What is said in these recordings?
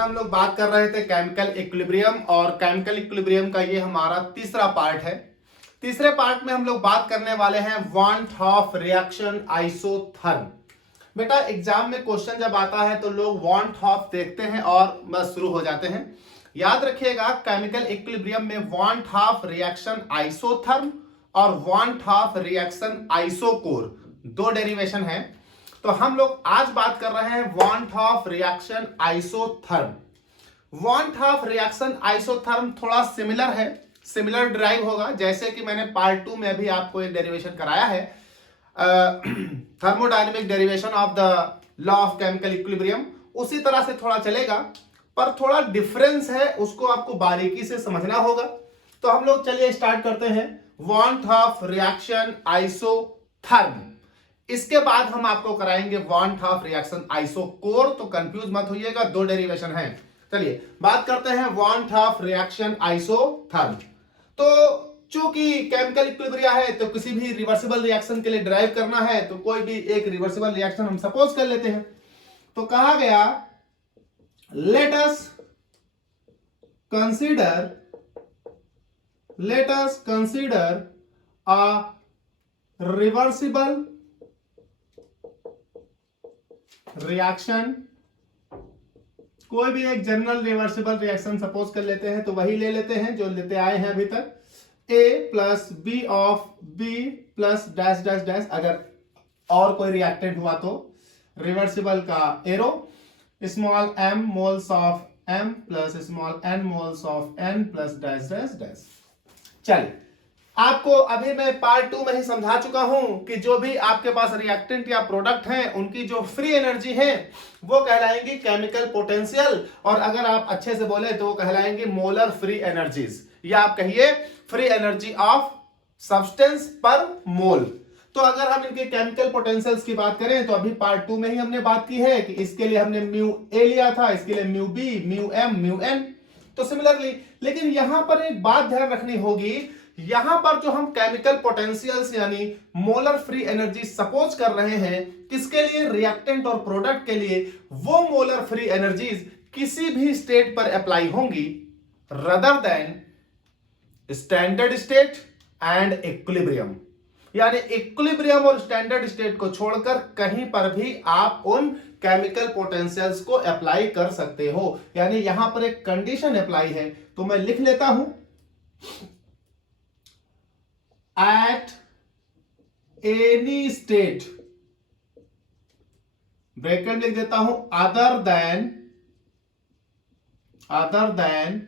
बेटा हम लोग बात कर रहे थे केमिकल इक्विलिब्रियम, और केमिकल इक्विलिब्रियम का ये हमारा तीसरा पार्ट है। तीसरे पार्ट में हम लोग बात करने वाले हैं वांट ऑफ रिएक्शन आइसोथर्म। बेटा एग्जाम में क्वेश्चन जब आता है तो लोग वांट ऑफ देखते हैं और बस शुरू हो जाते हैं। याद रखिएगा केमिकल इक्विलिब्रियम में वांट ऑफ रिएक्शन आइसोथर्म और वांट ऑफ रिएक्शन आइसोकोर दो डेरिवेशन है। तो हम लोग आज बात कर रहे हैं want Hoff reaction isotherm. Want Hoff reaction isotherm थोड़ा सिमिलर है, सिमिलर ड्राइव होगा, जैसे कि मैंने पार्ट 2 में भी आपको एक डेरिवेशन कराया है, thermodynamic derivation of the law of chemical equilibrium, उसी तरह से थोड़ा चलेगा, पर थोड़ा डिफरेंस है, उसको आपको बारीकी से समझना होगा। तो हम लोग चलिए स्टार्ट करते हैं वांट ऑफ रिएक्शन आइसोथर्म। इसके बाद हम आपको कराएंगे वांट ऑफ रिएक्शन आइसोकोर, तो कंफ्यूज मत होइएगा, दो डेरिवेशन हैं। चलिए बात करते हैं वांट ऑफ रिएक्शन आइसोथर्म। तो चूंकि केमिकल इक्विलिब्रिया है तो किसी भी रिवर्सिबल रिएक्शन के लिए ड्राइव करना है, तो कोई भी एक रिवर्सिबल रिएक्शन हम सपोज कर लेते हैं। तो कहा गया let us consider a reversible reaction, कोई भी एक जनरल रिवर्सिबल रिएक्शन सपोज कर लेते हैं, तो वही ले लेते हैं जो लेते आए हैं अभी तक, a plus B of B plus dash dash dash, अगर और कोई रिएक्टेंट हुआ तो रिवर्सिबल का arrow, small m moles of m plus small n moles of n plus dash dash dash. चलिए आपको अभी मैं पार्ट 2 में ही समझा चुका हूं कि जो भी आपके पास रिएक्टेंट या प्रोडक्ट हैं उनकी जो फ्री एनर्जी है वो कहलाएंगी केमिकल पोटेंशियल, और अगर आप अच्छे से बोले तो वो कहलाएंगे मोलर फ्री एनर्जीज, या आप कहिए फ्री एनर्जी ऑफ सब्सटेंस पर मोल। तो अगर हम इनके केमिकल पोटेंशियल्स की बात करें तो अभी पार्ट 2 में ही हमने बात की है कि इसके लिए हमने म्यू ए लिया था, इसके लिए mu B, mu M, mu N. तो सिमिलरली, लेकिन यहां पर एक बात ध्यान रखनी होगी, यहां पर जो हम केमिकल पोटेंशियल्स यानी मोलर फ्री एनर्जी सपोज कर रहे हैं, किसके लिए? रिएक्टेंट और प्रोडक्ट के लिए, वो मोलर फ्री एनर्जीज किसी भी स्टेट पर अप्लाई होंगी rather than standard state and equilibrium. यानी इक्विलिब्रियम और स्टैंडर्ड स्टेट को छोड़कर कहीं पर भी आप उन केमिकल पोटेंशियल्स को अप्लाई कर सकते हो। यानी यहां पर एक कंडीशन अप्लाई है, तो मैं लिख लेता हूं at any state, ब्रैकेट लिख देता हूं, other than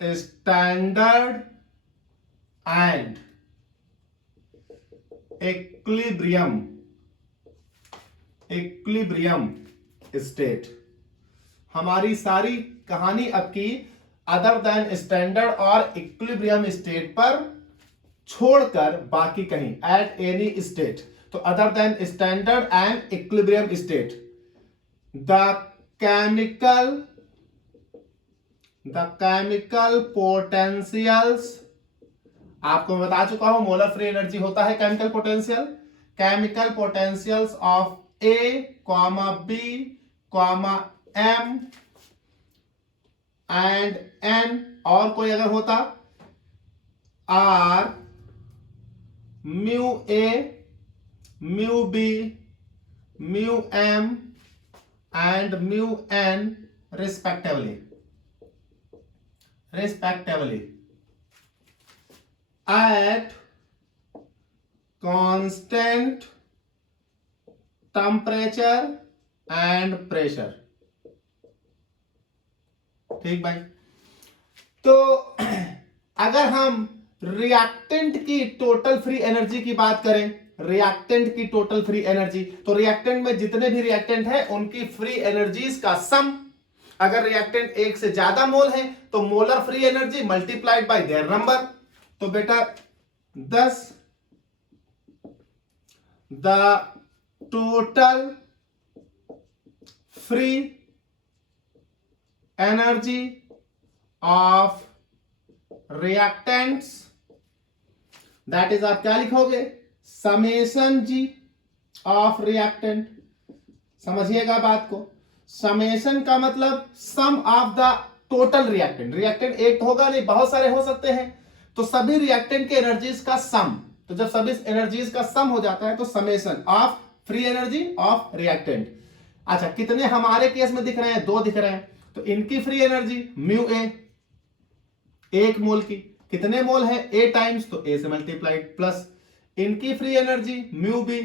standard and equilibrium state. हमारी सारी कहानी अब की अदर देन स्टैंडर्ड और इक्विलिब्रियम स्टेट पर छोड़कर बाकी कहीं, एट एनी स्टेट, तो other than standard and equilibrium state, the chemical potentials, आपको मैं बता चुका हूं मोलर फ्री एनर्जी होता है chemical potentials of A comma B comma M and N, और कोई अगर होता are mu A, mu B, mu M and mu N respectively at constant temperature and pressure। ठीक भाई। तो अगर हम रिएक्टेंट की टोटल फ्री एनर्जी की बात करें, रिएक्टेंट की टोटल फ्री एनर्जी, तो रिएक्टेंट में जितने भी रिएक्टेंट हैं उनकी फ्री एनर्जीज का सम, अगर रिएक्टेंट एक से ज्यादा मोल है तो molar free energy multiplied by their number. तो बेटा 10 the total free energy of reactants, that is आप क्या लिखोगे, समेशन जी ऑफ रिएक्टेंट। समझिएगा बात को, समेशन का मतलब sum of the total reactant, reactant एक तो होगा नहीं, बहुत सारे हो सकते हैं, तो सभी रिएक्टेंट के एनर्जीज का सम, तो जब सभी एनर्जीज का सम हो जाता है तो summation of free energy of reactant. अच्छा, कितने हमारे केस में दिख रहे हैं? 2 दिख रहे हैं, तो इनकी फ्री एनर्जी म्यू ए, 1 मोल की, कितने मोल है? ए टाइम्स, तो ए से मल्टीप्लाइड, प्लस इनकी फ्री एनर्जी म्यू बी,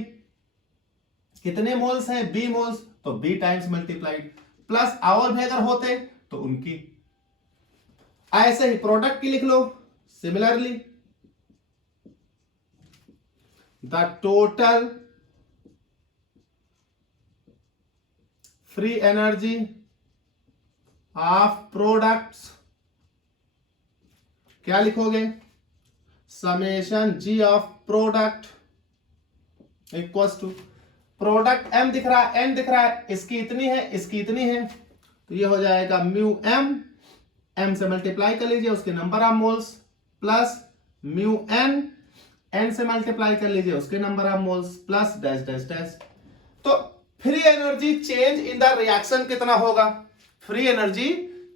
कितने मोल्स हैं? बी मोल्स, तो बी टाइम्स मल्टीप्लाइड, प्लस और भी अगर होते तो उनकी। ऐसे ही प्रोडक्ट की लिख लो, similarly the total free energy of products, क्या लिखोगे? Summation G of product equals to, product M दिख रहा है, एन दिख रहा है, इसकी इतनी है, इसकी इतनी है, तो ये हो जाएगा म्यू एम, एम से मल्टीप्लाई कर लीजिए उसके number of moles, plus mu N, N से मल्टीप्लाई कर लीजिए उसके number of moles, plus dash dash dash. तो free energy change in the reaction कितना होगा? Free energy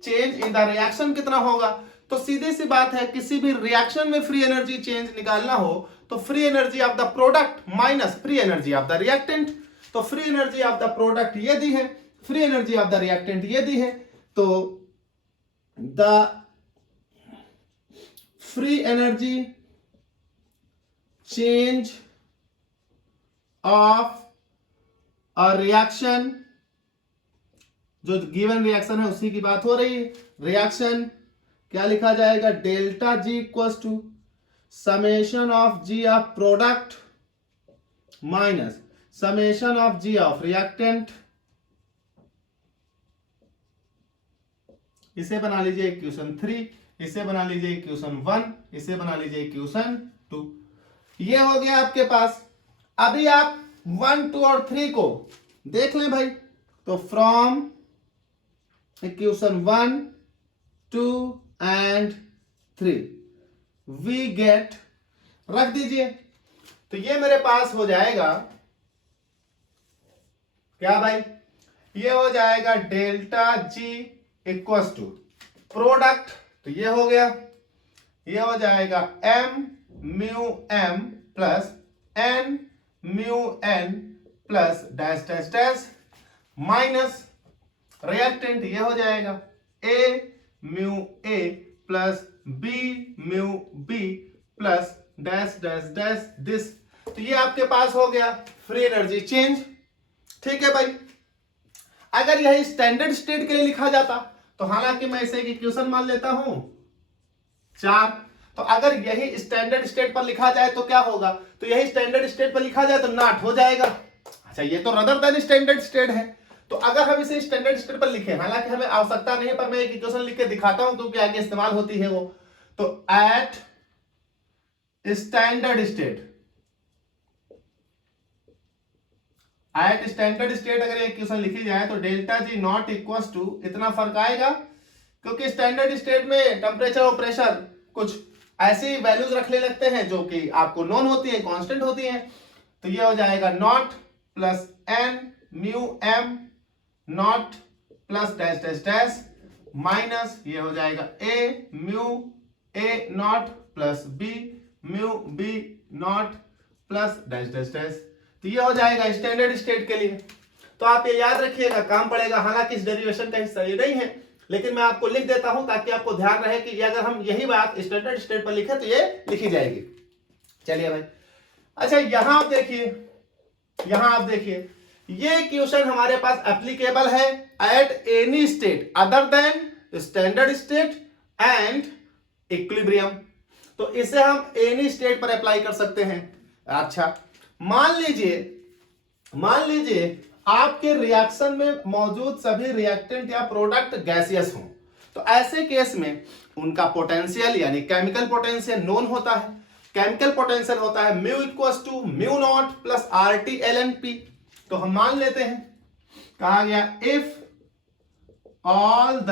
change in the reaction कितना होगा? तो सीधी सी बात है, किसी भी रिएक्शन में फ्री एनर्जी चेंज निकालना हो तो free energy of the product minus free energy of the reactant. तो free energy of the product ये दी है, free energy of the reactant ये दी है, तो the free energy change of a reaction, जो गिवन रिएक्शन है उसी की बात हो रही है, रिएक्शन क्या लिखा जाएगा? Delta G equals to summation of G of product minus summation of G of reactant. इसे बना लीजिए इक्वेशन 3, इसे बना लीजिए इक्वेशन 1, इसे बना लीजिए इक्वेशन 2। ये हो गया आपके पास। अभी आप 1, 2 और 3 को देख लें भाई, तो from equation 1, 2 and 3 we get, रख दीजिए, तो ये मेरे पास हो जाएगा क्या भाई? ये हो जाएगा delta G equals to product, तो ये हो गया, ये हो जाएगा M mu M plus N mu N plus dash dash dash minus reactant, ये हो जाएगा A mu A plus B mu B plus dash dash dash this. तो ये आपके पास हो गया फ्री एनर्जी चेंज। ठीक है भाई, अगर यही स्टैंडर्ड स्टेट के लिए लिखा जाता तो हालांकि मैं इसे एक इक्वेशन मान लेता हूं 4, तो अगर यही स्टैंडर्ड स्टेट पर लिखा जाए तो क्या होगा? तो यही स्टैंडर्ड स्टेट पर लिखा जाए तो नॉट हो जाएगा। अच्छा, ये तो रदर देन स्टैंडर्ड स्टेट है, तो अगर हम इसे स्टैंडर्ड स्टेट पर लिखें, हालांकि हमें आवश्यकता नहीं है पर मैं एक इक्वेशन लिख के दिखाता हूं क्योंकि आगे इस्तेमाल होती है वो, तो at standard state, at standard state अगर एक इक्वेशन लिखी जाए तो delta G not equals to, इतना फर्क आएगा क्योंकि स्टैंडर्ड स्टेट में टेम्परेचर और प्रेशर कुछ ऐसी वैल्यूज रखने लगते हैं जो कि आपको नॉन होती है, कांस्टेंट होती हैं, तो ये हो जाएगा naught plus N mu M not plus dash dash dash minus ये हो जाएगा A mu A not plus B mu B not plus dash dash dash. तो ये हो जाएगा स्टैंडर्ड स्टेट के लिए। तो आप ये याद रखिएगा, काम पड़ेगा, हालांकि इस डेरिवेशन का हिस्सा ये नहीं है लेकिन मैं आपको लिख देता हूं ताकि आपको ध्यान रहे कि अगर हम यही बात स्टैंडर्ड स्टेट पर लिखे तो ये लिखी जाएगी। चलिए भाई, अच्छा यहां आप देखिए, यहां आप देखिए ये इक्वेशन हमारे पास एप्लीकेबल है eight any state other then standard state and equilibrium, तो इसे हम एनी स्टेट पर अप्लाई कर सकते हैं। अच्छा, मान लीजिए आपके रिएक्शन में मौजूद सभी रिएक्टेंट या प्रोडक्ट गैसियस हों, तो ऐसे केस में उनका पोटेंशियल यानी केमिकल पोटेंशियल नोन होता है। केमिकल पोटेंशियल होता है mu equals to mu naught plus R T L N P. तो हम मान लेते हैं, कहा गया if all the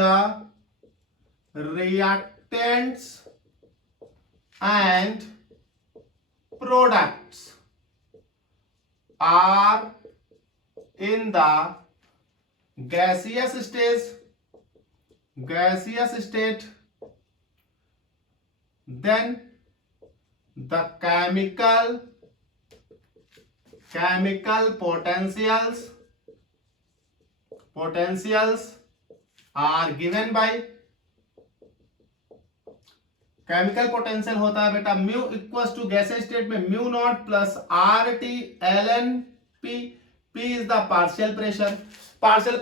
reactants and products are in the gaseous state, then the chemical potentials are given by, chemical potential होता है बेटा mu equals to gaseous state में mu naught plus R T L N P, P is the partial pressure. Partial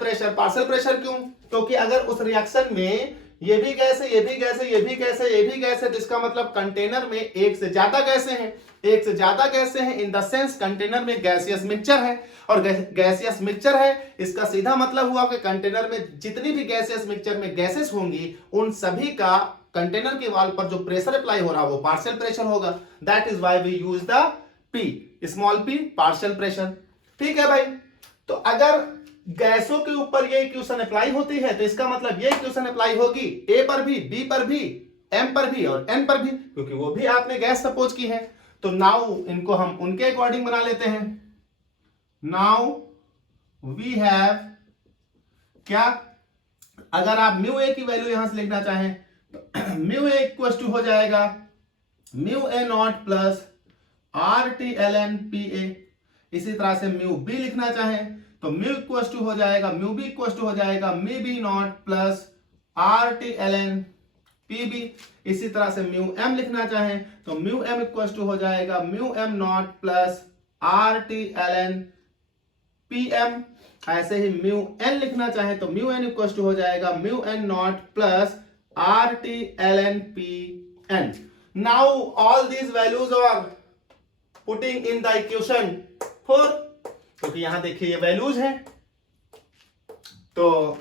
pressure क्यों? क्योंकि अगर उस reaction में ये भी गैस है, ये भी गैस है, ये भी गैस है, ये भी गैस है, जिसका मतलब कंटेनर में एक से ज्यादा गैसें हैं, इन द सेंस कंटेनर में गैसियस मिक्सचर है, और गैसियस मिक्सचर है इसका सीधा मतलब हुआ कि कंटेनर में जितनी भी गैसियस मिक्सचर में गैसेस होंगी उन सभी का कंटेनर के वॉल पर जो प्रेशर अप्लाई हो रहा है वो पार्शियल प्रेशर होगा। That is why we use the P, small P, partial pressure. ठीक है भाई, तो अगर गैसों के ऊपर ये इक्वेशन अप्लाई होती है तो इसका मतलब ये इक्वेशन अप्लाई होगी ए पर भी, बी पर भी, एम पर भी और एन पर भी, क्योंकि वो भी आपने गैस सपोज की है। तो नाउ इनको हम उनके अकॉर्डिंग बना लेते हैं। नाउ वी हैव क्या, अगर आप म्यू ए की वैल्यू यहां से लिखना चाहें तो म्यू ए इक्वल टू हो जाएगा mu A not plus R T L N P A. इसी तरह से म्यू बी लिखना चाहें तो म्यू इक्वल टू हो जाएगा, म्यू बी इक्वल टू हो जाएगा mu B not plus R T L N P B. इसी तरह से म्यू एम लिखना चाहें तो म्यू एम इक्वल टू हो जाएगा mu M not plus R T L N P M. ऐसे ही म्यू एन लिखना चाहे तो म्यू एन इक्वल टू हो जाएगा mu N not plus R T L N P N. Now all these values are putting in the equation 4, क्योंकि यहां देखिए ये वैल्यूज हैं, तो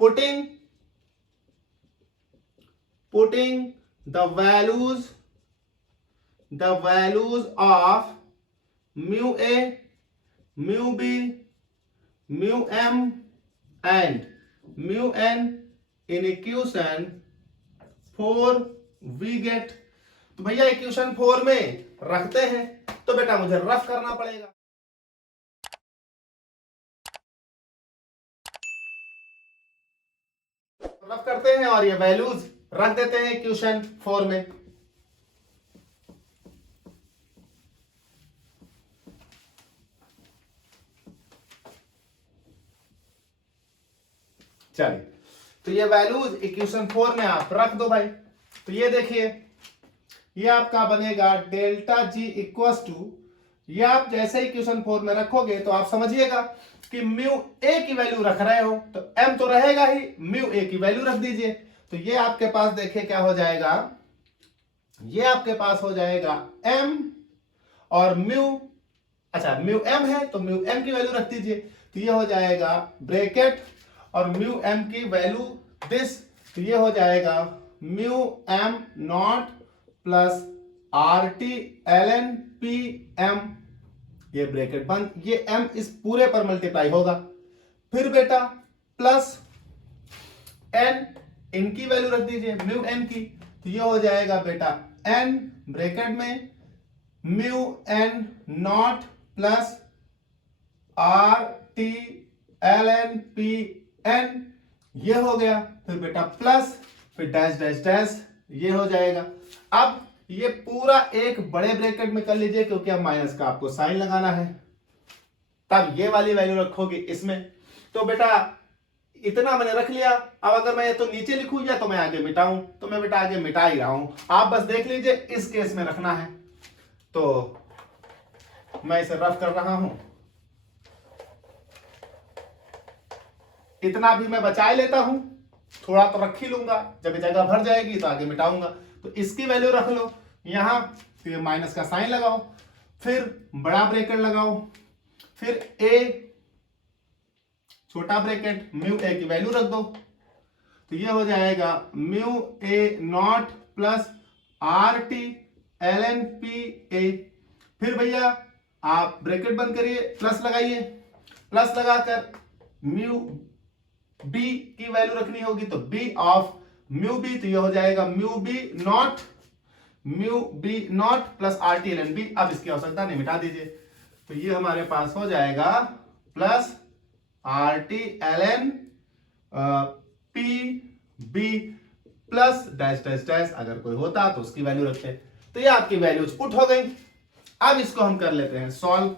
putting the values of mu a, mu b, mu m and mu n in equation 4 we get। तो भैया equation 4 में रखते हैं तो बेटा मुझे रफ करना पड़ेगा। रफ करते हैं और ये वैल्यूज रख देते हैं इक्वेशन 4 में। चलिए, तो ये वैल्यूज इक्वेशन 4 में आप रख दो भाई। तो ये देखिए, ये आपका बनेगा डेल्टा जी इक्वल्स टू, ये आप जैसे इक्वेशन 4 में रखोगे तो आप समझिएगा कि म्यू ए की वैल्यू रख रहे हो तो एम तो रहेगा ही, म्यू ए की वैल्यू रख दीजिए। तो ये आपके पास देखिए क्या हो जाएगा, ये आपके पास हो जाएगा एम और म्यू, अच्छा म्यू एम है तो म्यू एम की वैल्यू रख दीजिए। तो ये हो जाएगा ब्रैकेट और म्यू एम की वैल्यू दिस, तो ये हो जाएगा mu M not plus R T L N P M, ये ब्रैकेट बंद, ये एम इस पूरे पर मल्टीप्लाई होगा। फिर बेटा प्लस एन, इनकी वैल्यू रख दीजिए म्यू एन की, तो ये हो जाएगा बेटा एन ब्रैकेट में mu N not plus R T L N P N, ये हो गया। फिर बेटा प्लस, फिर डैश डैश डैश, ये हो जाएगा। अब ये पूरा एक बड़े ब्रैकेट में कर लीजिए क्योंकि अब माइनस का आपको साइन लगाना है, तब ये वाली वैल्यू रखोगे इसमें। तो बेटा इतना मैंने रख लिया। अब अगर मैं ये तो नीचे लिखूं या तो मैं आगे मिटाऊं, तो मैं बेटा आगे मिटा ही रहा हूं, आप बस देख लीजिए इस केस में रखना है। तो मैं इसे रफ कर रहा हूं, इतना भी मैं बचा लेता हूं, थोड़ा तो रख ही लूंगा, जब जगह भर जाएगी तो आगे मिटाऊंगा। तो इसकी वैल्यू रख लो यहां, तो ये माइनस का साइन लगाओ, फिर बड़ा ब्रैकेट लगाओ, फिर ए छोटा ब्रैकेट, म्यू ए की वैल्यू रख दो। तो ये हो जाएगा mu A not plus R T L N P A. फिर भैया आप ब्रैकेट बंद करिए, प्लस लगाइए, प्लस लगाकर म्यू बी की वैल्यू रखनी होगी, तो बी ऑफ म्यू बी, तो ये हो जाएगा mu B not plus R T L N B. अब इसकी आवश्यकता नहीं, मिटा दीजिए। तो ये हमारे पास हो जाएगा plus R T L N P B plus dash dash dash, अगर कोई होता तो उसकी वैल्यू रखते हैं। तो ये आपकी वैल्यूज पुट हो गई। अब इसको हम कर लेते हैं सॉल्व।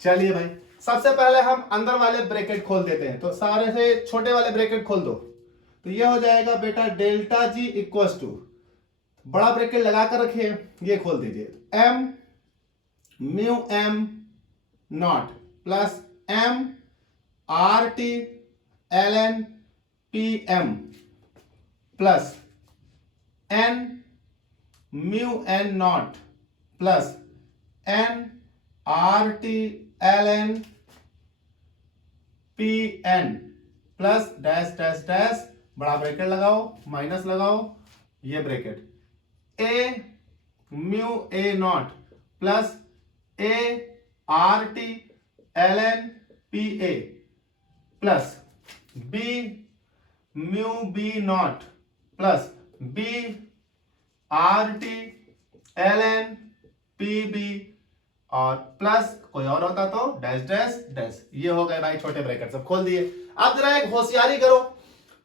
चलिए भाई, सबसे पहले हम अंदर वाले ब्रैकेट खोल देते हैं, तो सारे से छोटे वाले ब्रैकेट खोल दो। तो ये हो जाएगा बेटा डेल्टा जी इक्वल्स टू, बड़ा ब्रैकेट लगा कर रखिए, ये खोल दीजिए, M mu M not plus M R T L N P M plus N mu N not plus N R T L N P N plus dash dash dash, बड़ा bracket लगाओ, minus लगाओ, ये bracket A mu A not plus A R T L N P A plus B mu B not plus B R T L N P B और plus कोई और होता तो dash dash dash. ये हो गए भाई छोटे ब्रैकेट, सब खोल दिए। अब जरा एक होशियारी करो,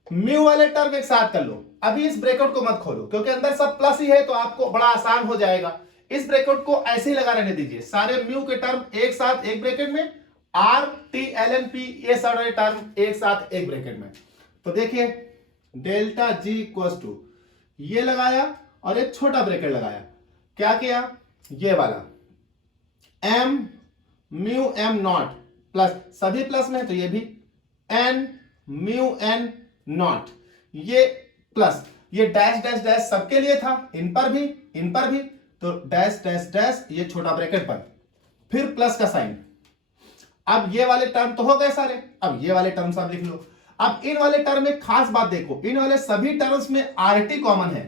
म्यू वाले टर्म एक साथ कर लो। अभी इस ब्रैकेट को मत खोलो क्योंकि अंदर सब प्लस ही है, तो आपको बड़ा आसान हो जाएगा। इस ब्रैकेट को ऐसे ही लगा रहने दीजिए, सारे म्यू के टर्म एक साथ एक ब्रैकेट में, R T L N P ये सारे टर्म एक साथ एक ब्रैकेट में। तो देखिए डेल्टा जी इक्वल्स टू, ये लगाया और एक छोटा ब्रैकेट लगाया, क्या किया, ये वाला M mu M not plus, सभी प्लस में है तो ये भी एन म्यू एन नॉट, ये प्लस, ये डैश डैश डैश सबके लिए था, इन पर भी इन पर भी, तो डैश डैश डैश ये छोटा ब्रैकेट पर, फिर प्लस का साइन। अब ये वाले टर्म तो हो गए सारे, अब ये वाले टर्म्स आप लिख लो। अब इन वाले टर्म में खास बात देखो, इन वाले सभी टर्म्स में आरटी कॉमन है,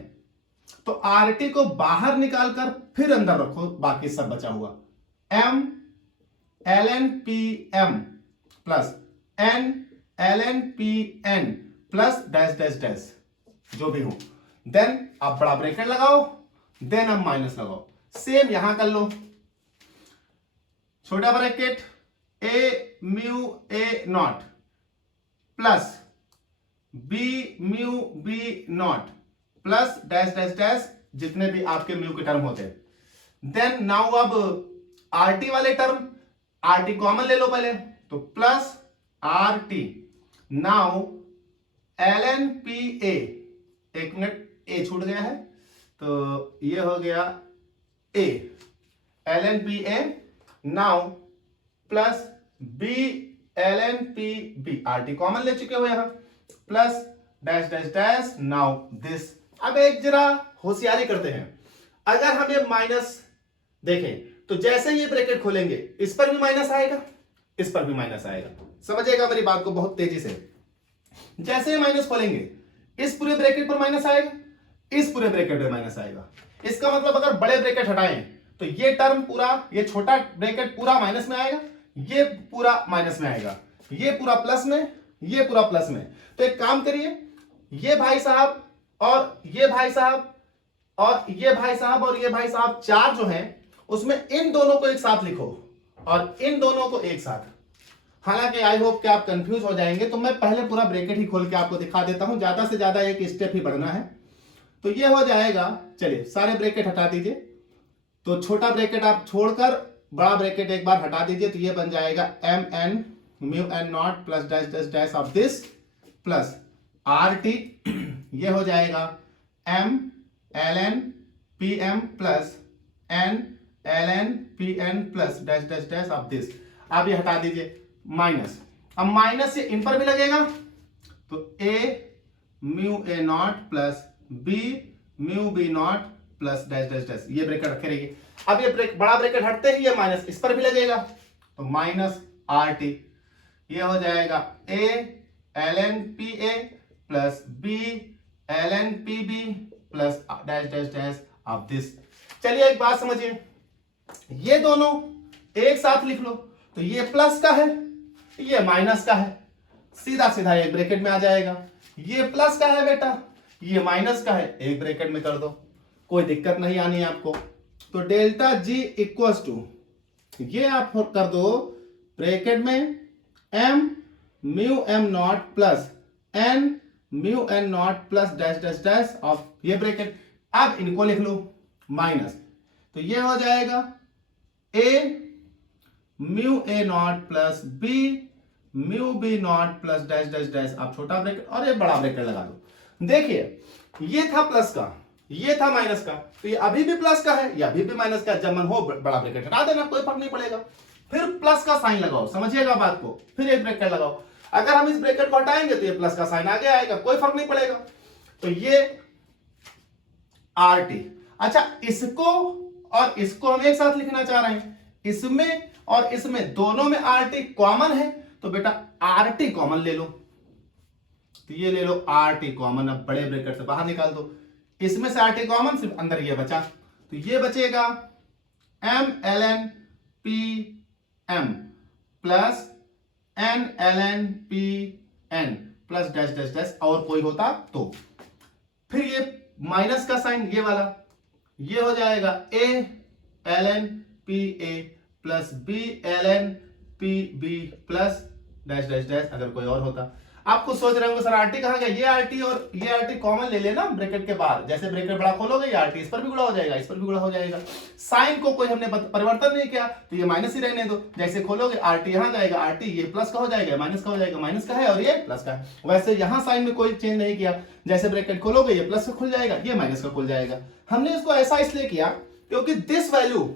तो आरटी को बाहर निकालकर फिर अंदर रखो, बाकी सब बचा हुआ M L N P M plus N L N P N plus dash dash dash, जो भी हो। देन आप बड़ा ब्रैकेट लगाओ, देन आप माइनस लगाओ, सेम यहां कर लो, छोटा bracket A mu A not plus B mu B not plus dash dash dash, जितने भी आपके म्यू के टर्म होते हैं। देन नाउ अब आरटी वाले टर्म, आरटी कॉमन ले लो पहले, तो plus R T, now L N P A, एक मिनट ए छूट गया है तो ये हो गया A L N P A, now plus B L N P B, R T common ले चुके हो यहां, plus dash dash dash, now this. अब एक जरा होशियारी करते हैं, अगर हम ये माइनस देखें तो जैसे ये ब्रैकेट खोलेंगे इस पर भी माइनस आएगा, इस पर भी माइनस आएगा, समझिएगा मेरी बात को बहुत तेजी से। जैसे ही माइनस खोलेंगे इस पूरे ब्रैकेट पर माइनस आएगा, इस पूरे ब्रैकेट पर माइनस आएगा। इसका मतलब अगर बड़े ब्रैकेट हटाएं तो ये टर्म पूरा, ये छोटा ब्रैकेट पूरा माइनस में आएगा, ये पूरा माइनस में आएगा, ये पूरा प्लस में, ये पूरा प्लस में। तो एक काम करिए, ये भाई साहब और ये भाई साहब और ये भाई साहब और ये भाई साहब, चार जो हैं उसमें इन दोनों को एक साथ लिखो और इन दोनों को एक साथ। हालांकि आई होप कि आप कंफ्यूज हो जाएंगे, तो मैं पहले पूरा ब्रैकेट ही खोल के आपको दिखा देता हूं, ज्यादा से ज्यादा एक स्टेप ही बढ़ना है। तो ये हो जाएगा, चलिए सारे ब्रैकेट हटा दीजिए, तो छोटा ब्रैकेट आप छोड़कर बड़ा ब्रैकेट एक बार हटा दीजिए, तो ये बन जाएगा M N mu N not plus dash dash dash of this plus R T, ये हो जाएगा M L N P M plus N L N P N plus dash dash dash of this. आप ये हटा दीजिए minus, अब minus से इन पर भी लगेगा, तो A mu A not plus B mu B not plus dash dash dash, ये ब्रैकेट रखे रहिए। अब ये बड़ा ब्रैकेट हटते ही ये माइनस इस पर भी लगेगा, तो माइनस आर टी, ये हो जाएगा A L N P A plus B L N P B plus dash dash dash of this. चलिए एक बात समझिए, ये दोनों एक साथ लिख लो, तो ये प्लस का है, ये माइनस का है, सीधा सीधा एक ब्रैकेट में आ जाएगा। ये प्लस का है बेटा, ये माइनस का है, एक ब्रैकेट में कर दो, कोई दिक्कत नहीं आनी है आपको। तो डेल्टा जी इक्वल्स टू, ये आप कर दो ब्रैकेट में m mu m not plus n mu n not plus dash dash dash of ये ब्रैकेट। अब इनको लिख लो माइनस, तो ये हो जाएगा a mu a not plus b mu b not plus dash dash dash, आप छोटा ब्रैकेट और ये बड़ा ब्रैकेट लगा दो। देखिए ये था प्लस का, ये था माइनस का, तो ये अभी भी प्लस का है, ये अभी भी माइनस का। जब मन हो बड़ा ब्रैकेट हटा देना, कोई फर्क नहीं पड़ेगा। फिर प्लस का साइन लगाओ, समझिएगा बात को, फिर एक ब्रैकेट लगाओ। अगर हम इस ब्रैकेट को हटाएंगे तो ये प्लस का साइन आगे आएगा, कोई फर्क नहीं पड़ेगा। तो ये आर टी। अच्छा, इसको और इसको हम एक साथ लिखना चाह रहे हैं, इसमें और इसमें दोनों में आर टी कॉमन है, तो बेटा आर टी कॉमन ले लो। तो ये ले लो आर टी कॉमन, अब बड़े ब्रैकेट से बाहर निकाल दो, इसमें से आर टी कॉमन, सिर्फ अंदर ये बचा, तो ये बचेगा M L N P M plus N L N P N plus dash dash dash, और कोई होता तो। फिर ये माइनस का साइन ये वाला, ये हो जाएगा A L N P A plus B L N P B plus dash dash dash, अगर कोई और होता। आप खुद सोच रहे होंगे सर आरटी कहां गया, ये आरटी और ये आरटी कॉमन ले लेना ब्रैकेट के बाहर, जैसे ब्रैकेट बड़ा खोलोगे ये आरटी इस पर भी गुणा हो जाएगा, इस पर भी गुणा हो जाएगा। साइन को कोई हमने परिवर्तन नहीं किया, तो ये माइनस ही रहने दो। जैसे खोलोगे आरटी यहां जाएगा, आरटी ये प्लस का हो जाएगा, माइनस का हो जाएगा, माइनस का है और ये प्लस का है। वैसे यहां साइन में कोई चेंज नहीं किया, जैसे ब्रैकेट खोलोगे ये प्लस का खुल जाएगा, ये माइनस का खुल जाएगा। हमने इसको ऐसा इसलिए किया क्योंकि this value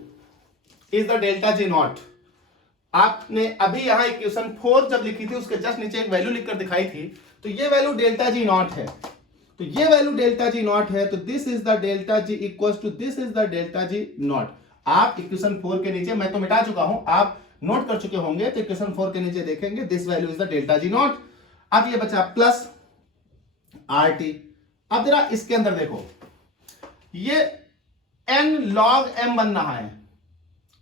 is the delta G not. आपने अभी यहां इक्वेशन 4 जब लिखी थी उसके जस्ट नीचे एक वैल्यू लिखकर दिखाई थी, तो ये वैल्यू डेल्टा जी नॉट है, तो ये वैल्यू डेल्टा जी नॉट है, तो this is the delta G equals to this is the delta G nought. आप इक्वेशन 4 के नीचे, मैं तो मिटा चुका हूं, आप नोट कर चुके होंगे, तो इक्वेशन 4 के नीचे देखेंगे this value is the delta G not. अब ये बचा प्लस आर टी। अब जरा इसके अंदर देखो, ये n log m बन रहा है,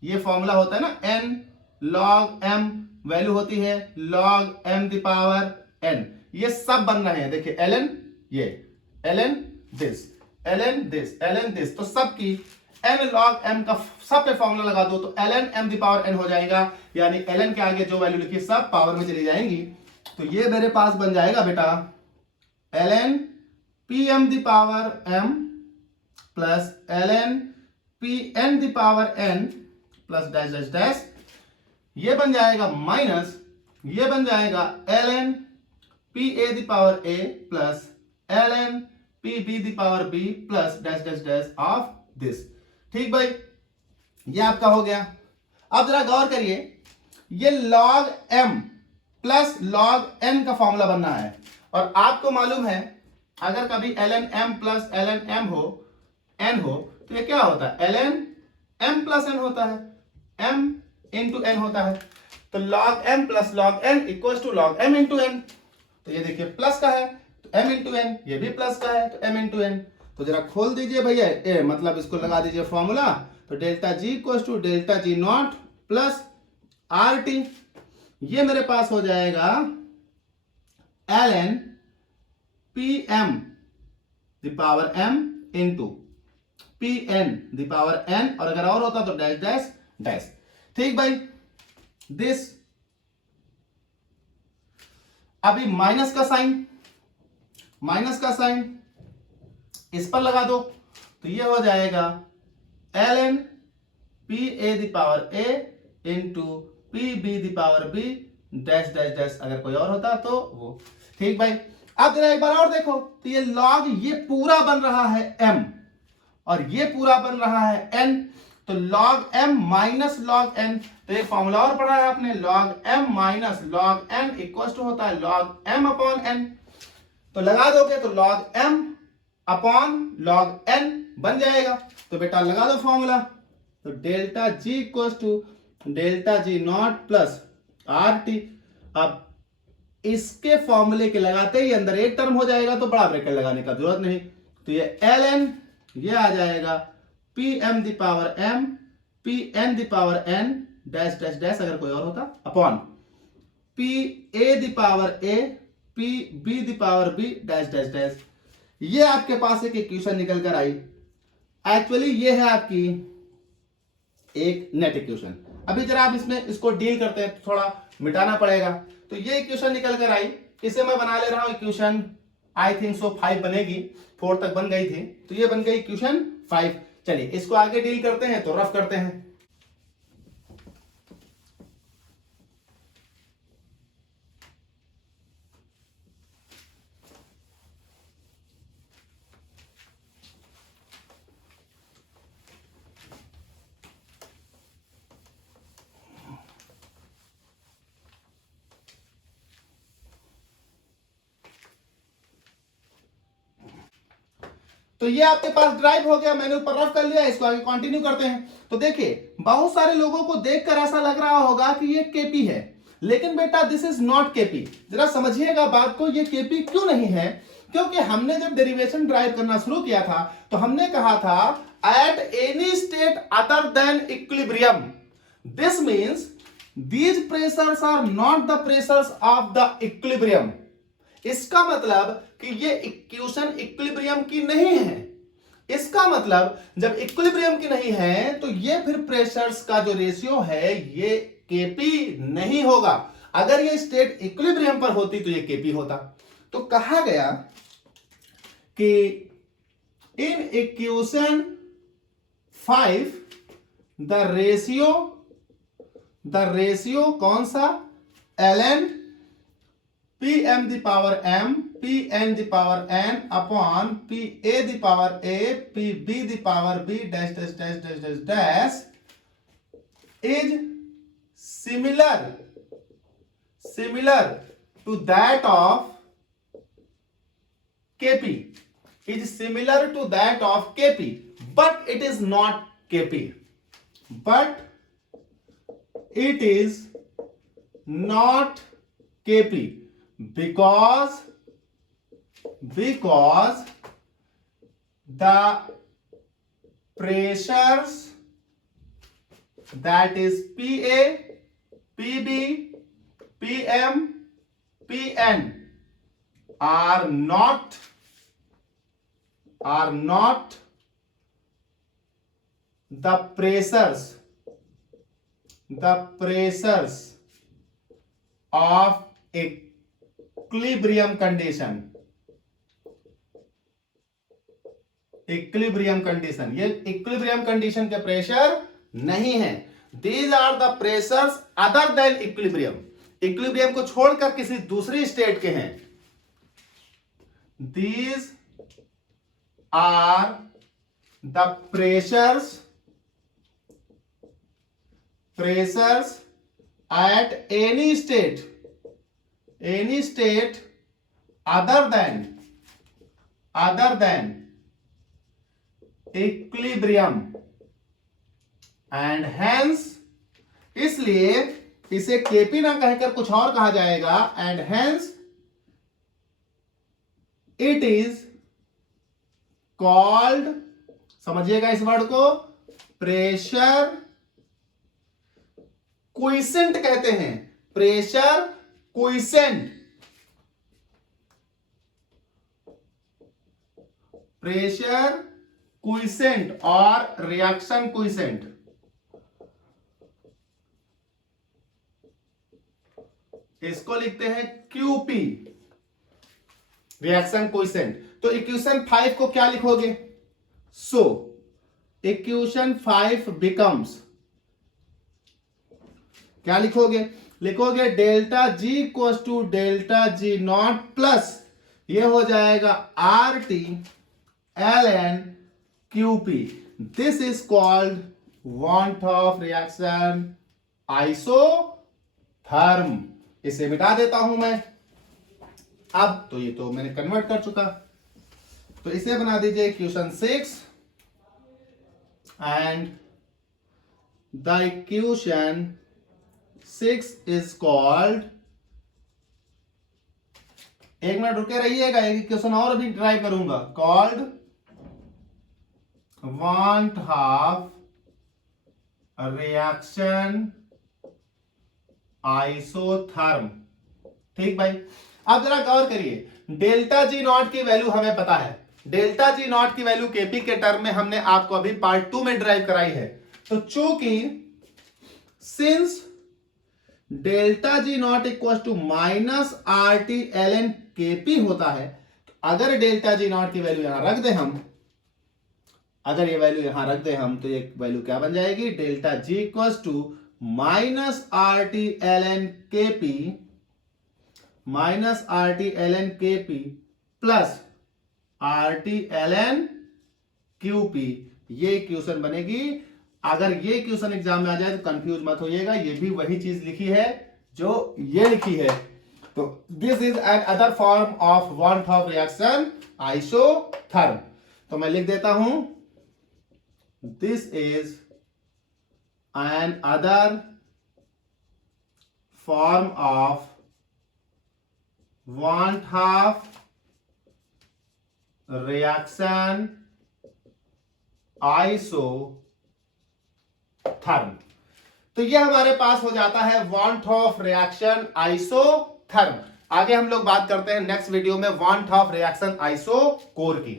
ये फॉर्मूला होता है ना n log m, वैल्यू होती है log m the power n, ये सब बन रहे हैं। देखिए ln ये ln this ln this ln this, तो सब की n log m का सब पे फॉर्मूला लगा दो, तो ln m the power n हो जाएगा, यानी ln के आगे जो वैल्यू लिखी सब पावर में चली जाएंगी। तो ये मेरे पास बन जाएगा बेटा ln pm the power m plus ln pn the power n plus dash dash dash, ये बन जाएगा माइनस, ये बन जाएगा ln pa the power a plus ln pb the power b plus dash dash dash of this. ठीक भाई, ये आपका हो गया। अब जरा गौर करिए, ये log m plus log n का फॉर्मूला बनना है, और आपको मालूम है अगर कभी ln m plus ln m हो n हो, तो ये क्या होता है ln m प्लस n होता है, m इंटू n होता है, तो log m plus log n equals to log m into n। तो ये देखिए प्लस का है तो m इंटू n, ये भी प्लस का है तो m इंटू n। तो जरा खोल दीजिए भैया ए, मतलब इसको लगा दीजिए फॉर्मूला, तो delta G equals to delta G nought plus R T, ये मेरे पास हो जाएगा ln pm the power m into pn the power n, और अगर और होता तो डैश डैश डैश। ठीक भाई, दिस अभी माइनस का साइन, माइनस का साइन इस पर लगा दो, तो ये हो जाएगा ln pa the power a into pb the power b dash dash dash, अगर कोई और होता तो वो। ठीक भाई, अब जरा एक बार और देखो, तो ये log ये पूरा बन रहा है m और ये पूरा बन रहा है n, तो log m minus log n, तो एक फॉर्मूला और पढ़ा है आपने, log m minus log n equal to होता है log m अपॉन n। तो लगा दोगे तो log m upon log n बन जाएगा। तो बेटा लगा दो फॉर्मूला, तो delta G equal to delta G nought plus R T. अब इसके फॉर्मूले के लगाते ही अंदर एक टर्म हो जाएगा, तो बड़ा ब्रैकेट लगाने का जरूरत नहीं, तो ये ln ये आ जाएगा pm the power m pn the power n dash dash dash, अगर कोई और होता upon pa the power a pb the power b dash dash dash. ये आपके पास एक इक्वेशन निकल कर आई। एक्चुअली ये है आपकी एक नेट इक्वेशन। अभी जरा आप इसमें इसको डील करते हैं, तो थोड़ा मिटाना पड़ेगा। तो ये इक्वेशन निकल कर आई, इसे मैं बना ले रहा हूं इक्वेशन, आई थिंक सो 5 बनेगी, 4 तक बन गई थी, तो ये बन गई इक्वेशन 5। चलिए इसको आगे डील करते हैं, तो रफ करते हैं। तो ये आपके पास ड्राइव हो गया, मैंने ऊपर रफ कर लिया, इसको आगे कंटिन्यू करते हैं। तो देखिए बहुत सारे लोगों को देखकर ऐसा लग रहा होगा कि ये केपी है, लेकिन बेटा दिस इज नॉट केपी। जरा समझिएगा बात को, ये केपी क्यों नहीं है? क्योंकि हमने जब डेरिवेशन ड्राइव करना शुरू किया था तो हमने कहा था at any state other than equilibrium, this means these pressures are not the pressures of the equilibrium. इसका मतलब कि ये इक्वेशन इक्विलिब्रियम की नहीं है। इसका मतलब जब इक्विलिब्रियम की नहीं है तो ये फिर प्रेशर्स का जो रेशियो है ये केपी नहीं होगा। अगर ये स्टेट इक्विलिब्रियम पर होती तो ये केपी होता। तो कहा गया कि इन इक्वेशन 5 द रेशियो कौन सा? ln Pm the power m, Pn the power n upon Pa the power a, Pb the power b dash dash dash dash dash dash is similar to that of Kp, is similar to that of Kp, but it is not Kp, but it is not Kp because the pressures, that is Pa, Pb, Pm, Pn are not the pressures of equilibrium condition. ये equilibrium condition के pressure नहीं है। These are the pressures other than equilibrium, equilibrium को छोड़कर किसी दूसरी state के हैं। These are the pressures at any state other than equilibrium, and hence इसलिए इसे केपी ना कहकर कुछ और कहा जाएगा, and hence it is called, समझिएगा इस वर्ड को, प्रेशर क्विसेंट कहते हैं। प्रेशर क्विसेंट, प्रेशर क्विसेंट और रिएक्शन क्विसेंट। इसको लिखते हैं क्यूपी, रिएक्शन क्विसेंट। तो इक्वेशन 5 को क्या लिखोगे? सो इक्वेशन 5 बिकम्स, क्या लिखोगे? लिखोगे delta G equal to delta G nought plus ये हो जाएगा R T L N QP. This is called van't Hoff reaction isotherm. इसे मिटा देता हूं मैं अब, तो ये तो मैंने कन्वर्ट कर चुका, तो इसे बना दीजिए equation 6 and the equation 6 is called, एक मिनट रुके रहिएगा, एक क्वेश्चन और भी ट्राई करूंगा, called want half reaction isotherm। ठीक भाई, अब जरा गौर करिए, डेल्टा जी नॉट की वैल्यू हमें पता है, डेल्टा जी नॉट की वैल्यू केपी के टर्म में हमने आपको अभी पार्ट 2 में ड्राइव कराई है। तो चूंकि since delta G nought equal to minus R T L N K P होता है, तो अगर डेल्टा जी नॉट की वैल्यू यहां रख दें हम, अगर ये वैल्यू यहां रख दें हम, तो ये वैल्यू क्या बन जाएगी, delta G equal to minus R T L N K P, minus R T L N K P plus R T L N Q P. ये इक्वेशन बनेगी। अगर ये इक्वेशन एग्जाम में आ जाए तो कंफ्यूज मत होइएगा, ये भी वही चीज लिखी है जो ये लिखी है। तो this is an other form of one of reaction isotherm. तो मैं लिख देता हूं, this is an other form of one half reaction isotherm. तो ये हमारे पास हो जाता है वांट ऑफ रिएक्शन आइसोथर्म। आगे हम लोग बात करते हैं नेक्स्ट वीडियो में वांट ऑफ रिएक्शन आइसोकोर की।